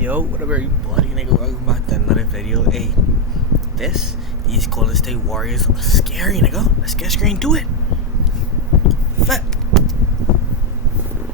Yo, whatever you bloody nigga, welcome back to another video. Hey, these Golden State Warriors are scary, nigga. Let's get straight into it. Fat.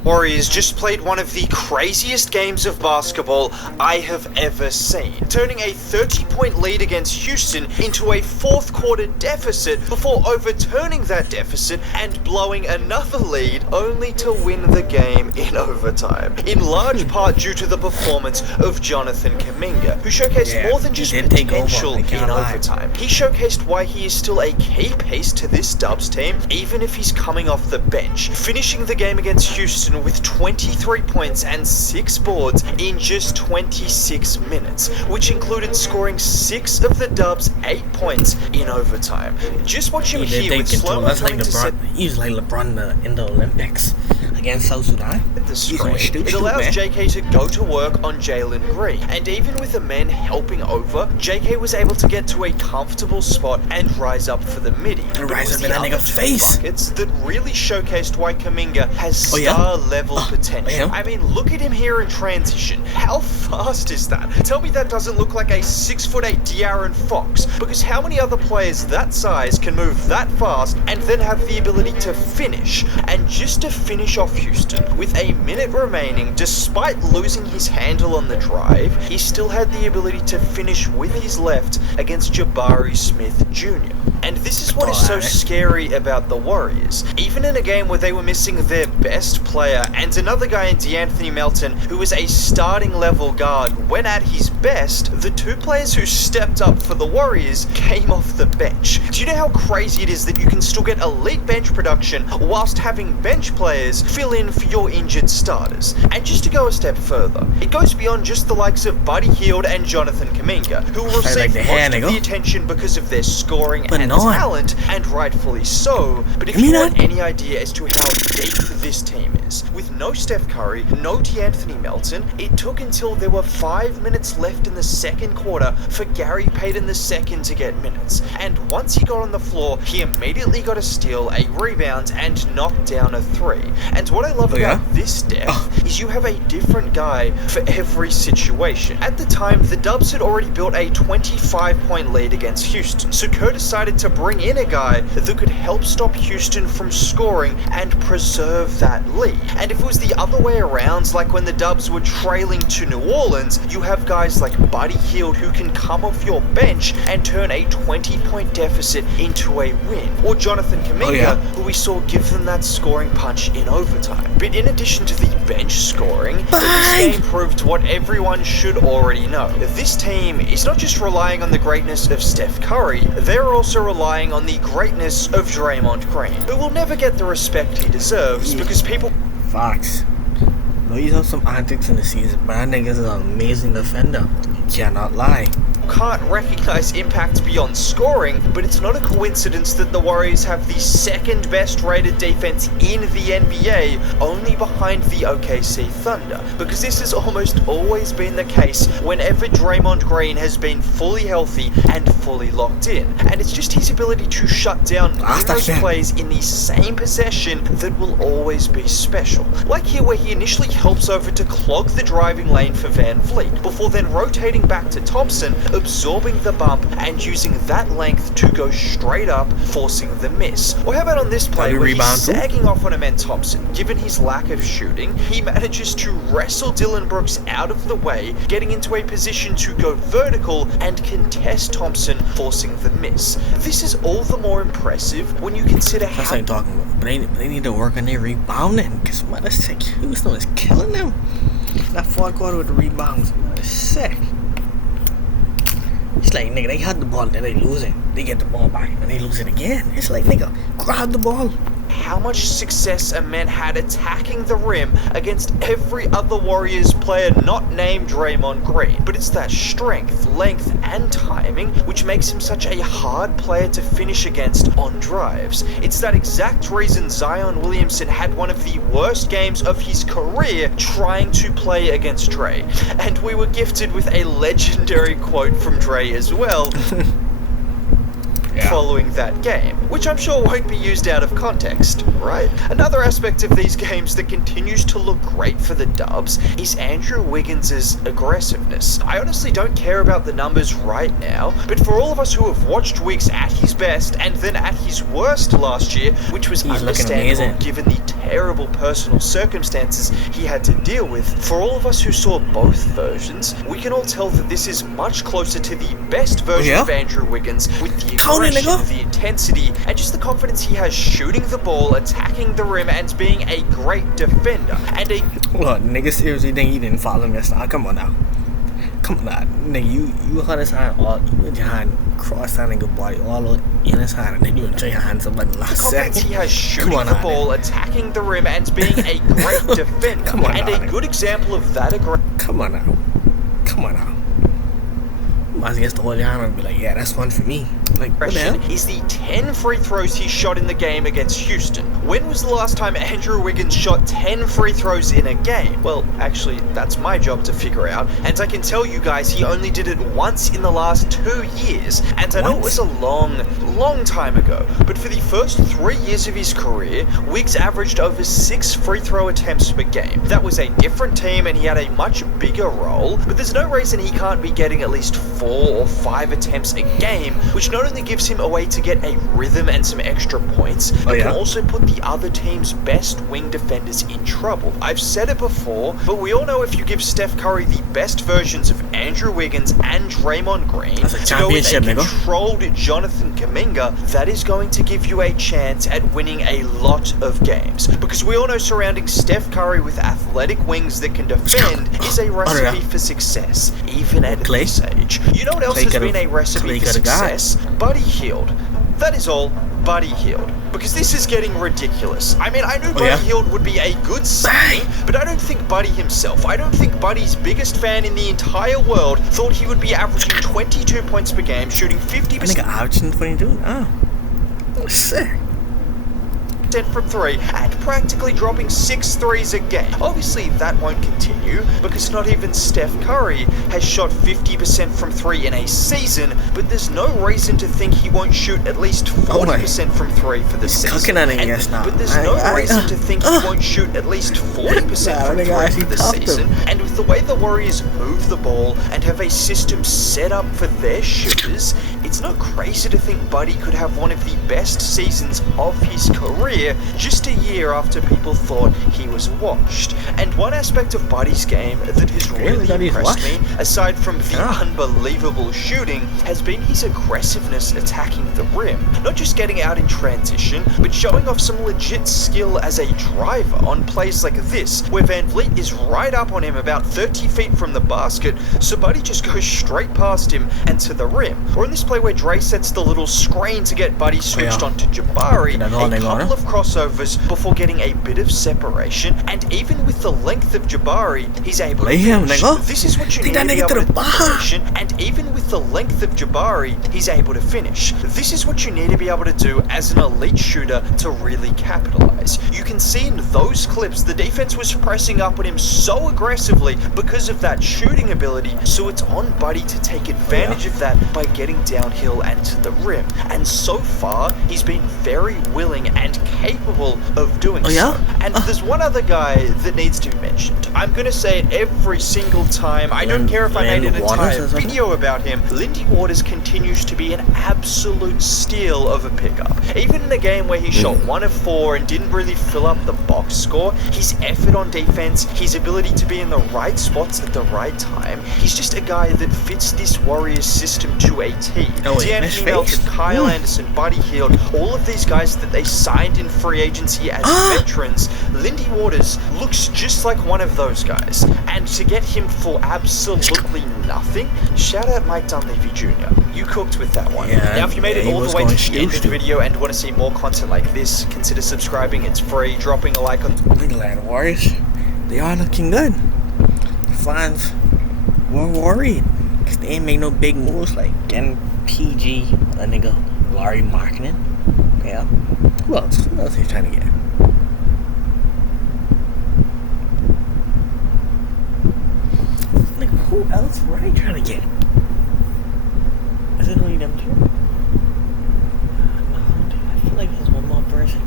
Warriors just played one of the craziest games of basketball I have ever seen, turning a 30-point lead against Houston into a fourth quarter deficit before overturning that deficit and blowing another lead only to win the game in overtime, in large part due to the performance of Jonathan Kuminga, who showcased more than just potential in overtime. He showcased why he is still a key piece to this Dubs team, even if he's coming off the bench, finishing the game against Houston with 23 points and 6 boards in just 26 minutes, which included scoring 6 of the Dubs' 8 points in overtime. Just watch him here with slow mo coming to set. He's like LeBron in the Olympics against South Sudan. It allows JK to go to work on Jalen Green, and even with the men helping over, JK was able to get to a comfortable spot and rise up for the midi. And rise up in that nigga's face. Buckets that really showcased why Kuminga has star-level potential. I mean, look at him here in transition. How fast is that? Tell me that doesn't look like a 6'8" De'Aaron Fox, because how many other players that size can move that fast and then have the ability to finish? And just to finish off Houston, with a minute remaining, despite losing his handle on the drive, he still had the ability to finish with his left against Jabari Smith Jr. And this is what is so scary about the Warriors. Even in a game where they were missing their best player and another guy in De'Anthony Melton, who was a starting level guard when at his best, the two players who stepped up for the Warriors came off the bench. Do you know how crazy it is that you can still get elite bench production whilst having bench players fill in for your injured starters? And just to go a step further, it goes beyond just the likes of Buddy Hield and Jonathan Kuminga, who will receive most of the attention because of their scoring and talent, and rightfully so. But if you want any idea as to how deep this team is, with no Steph Curry, no De'Anthony Melton, it took until there were 5 minutes left in the second quarter for Gary Payton II to get minutes. And once he got on the floor, he immediately got a steal, a rebound, and knocked down a 3. And what I love about this depth is you have a different guy for every situation. At the time, the Dubs had already built a 25-point lead against Houston, so Kerr decided to bring in a guy that could help stop Houston from scoring and preserve that lead. And if it was the other way around, like when the Dubs were trailing to New Orleans, you have guys like Buddy Hield who can come off your bench and turn a 20-point deficit into a win. Or Jonathan Kuminga, who we saw give them that scoring punch in overtime. But in addition to the bench scoring, this game proved what everyone should already know. This team is not just relying on the greatness of Steph Curry, they're also relying on the greatness of Draymond Green, who will never get the respect he deserves because people... Fox. No, he's on some antics in the season, but that nigga's an amazing defender. You cannot lie. Can't recognize impact beyond scoring, but it's not a coincidence that the Warriors have the second best rated defense in the NBA, only behind the OKC Thunder, because this has almost always been the case whenever Draymond Green has been fully healthy and fully locked in. And it's just his ability to shut down numerous plays in the same possession that will always be special. Like here where he initially helps over to clog the driving lane for Van Vliet, before then rotating back to Thompson, absorbing the bump and using that length to go straight up, forcing the miss. Or how about on this play where he's sagging off on a man Thompson? Given his lack of shooting, he manages to wrestle Dillon Brooks out of the way, getting into a position to go vertical and contest Thompson, forcing the miss. This is all the more impressive when you consider how... That's what I'm talking about. But they need to work on their rebounding, because Houston is killing them. That fourth quarter with the rebounds was sick. It's like, nigga, they had the ball, then they lose it. They get the ball back, and they lose it again. It's like, nigga, grab the ball. How much success a man had attacking the rim against every other Warriors player not named Draymond Green. But it's that strength, length, and timing which makes him such a hard player to finish against on drives. It's that exact reason Zion Williamson had one of the worst games of his career trying to play against Dre. And we were gifted with a legendary quote from Dre as well. following that game, which I'm sure won't be used out of context, right? Another aspect of these games that continues to look great for the Dubs is Andrew Wiggins' aggressiveness. I honestly don't care about the numbers right now, but for all of us who have watched Wiggs at his best and then at his worst last year, which was understandable given the terrible personal circumstances he had to deal with, for all of us who saw both versions, we can all tell that this is much closer to the best version of Andrew Wiggins, with the aggression, the intensity, and just the confidence he has shooting the ball, attacking the rim, and being a great defender. And Look, nigga, seriously think you didn't follow me? Come on now. Come on now. Nigga, you had his hand all, you put your hand cross that nigga body all in his hand, and then you went to your hands up like the last second. He has shooting the ball, attacking the rim, and being a great defender. And a good example of that aggression. Come on now. I guess the whole time and be like, yeah, that's one for me. Like, what the hell? Is the 10 free throws he shot in the game against Houston. When was the last time Andrew Wiggins shot 10 free throws in a game? Well, actually, that's my job to figure out, and I can tell you guys he only did it once in the last 2 years, and I know it was a long time ago, but for the first 3 years of his career, Wiggs averaged over 6 free throw attempts per game. That was a different team and he had a much bigger role, but there's no reason he can't be getting at least 4 or 5 attempts a game, which not only gives him a way to get a rhythm and some extra points, but can also put the other team's best wing defenders in trouble. I've said it before, but we all know if you give Steph Curry the best versions of Andrew Wiggins and Draymond Green to go with a controlled Jonathan Kuminga, that is going to give you a chance at winning a lot of games. Because we all know surrounding Steph Curry with athletic wings that can defend is a recipe for success, even at this age. You know what else has been a recipe for success? Buddy Hield. That is all. Buddy Hield. Because this is getting ridiculous. I mean, I knew Buddy Hield would be a good signing, but I don't think Buddy himself, I don't think Buddy's biggest fan in the entire world thought he would be averaging 22 points per game, shooting 50%. I think averaging 22? Oh. Sick. From 3 and practically dropping 6 threes a game. Obviously that won't continue because not even Steph Curry has shot 50% from 3 in a season, but there's no reason to think he won't shoot at least 40% from 3 for the season. But there's no reason to think he won't shoot at least 40% from 3 for the season. And with the way the Warriors move the ball and have a system set up for their shooters, it's not crazy to think Buddy could have one of the best seasons of his career just a year after people thought he was washed. And one aspect of Buddy's game that has really impressed me, aside from the unbelievable shooting, has been his aggressiveness attacking the rim. Not just getting out in transition, but showing off some legit skill as a driver on plays like this, where Van Vliet is right up on him about 30 feet from the basket, so Buddy just goes straight past him and to the rim. Or in this play where Dre sets the little screen to get Buddy switched onto Jabari, a couple of crossovers before getting a bit of separation, and even with the length of Jabari, he's able to finish. This is what you need to be able to do, and even with the length of Jabari, he's able to finish. This is what you need to be able to do as an elite shooter to really capitalize. You can see in those clips the defense was pressing up on him so aggressively because of that shooting ability, so it's on Buddy to take advantage of that by getting downhill and to the rim. And so far, he's been very willing and capable of doing so. And there's one other guy that needs to be mentioned. I'm gonna say it every single time. I don't care if I made an entire video about him. Lindy Waters continues to be an absolute steal of a pickup. Even in a game where he shot 1 of 4 and didn't really fill up the box score, his effort on defense, his ability to be in the right spots at the right time, he's just a guy that fits this Warriors system to a T. D'Anthony Melton, Kyle Anderson, Buddy Hield, all of these guys that they signed in free agency as veterans, Lindy Waters looks just like one of those guys. And to get him for absolutely nothing, shout out Mike Dunleavy Jr. You cooked with that one. Now if you made it all the way to the end of the video and want to see more content like this, consider subscribing, it's free, dropping a like on the Atlanta Warriors. They are looking good. Fans were worried because they ain't made no big moves like getting PG, a nigga Larry Markkinen. Who else? Who else are you trying to get? Like, who else were I trying to get? Is it only them two? like there's one more person.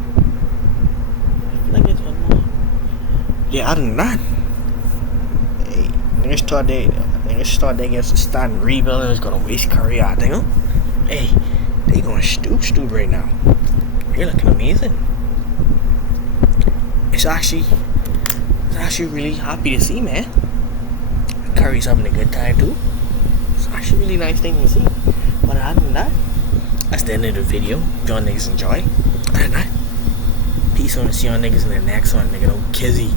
I feel like there's one more. Yeah, other than that, hey, niggas thought they against the start and rebuild and was gonna waste Curry out there. Hey, they going stoop right now. They're looking amazing. It's actually really happy to see, man. Curry's having a good time too. It's actually a really nice thing to see. But other than that, that's the end of the video. If y'all niggas enjoy. Other than that, peace on and see y'all niggas in the next one, nigga. No kizzy.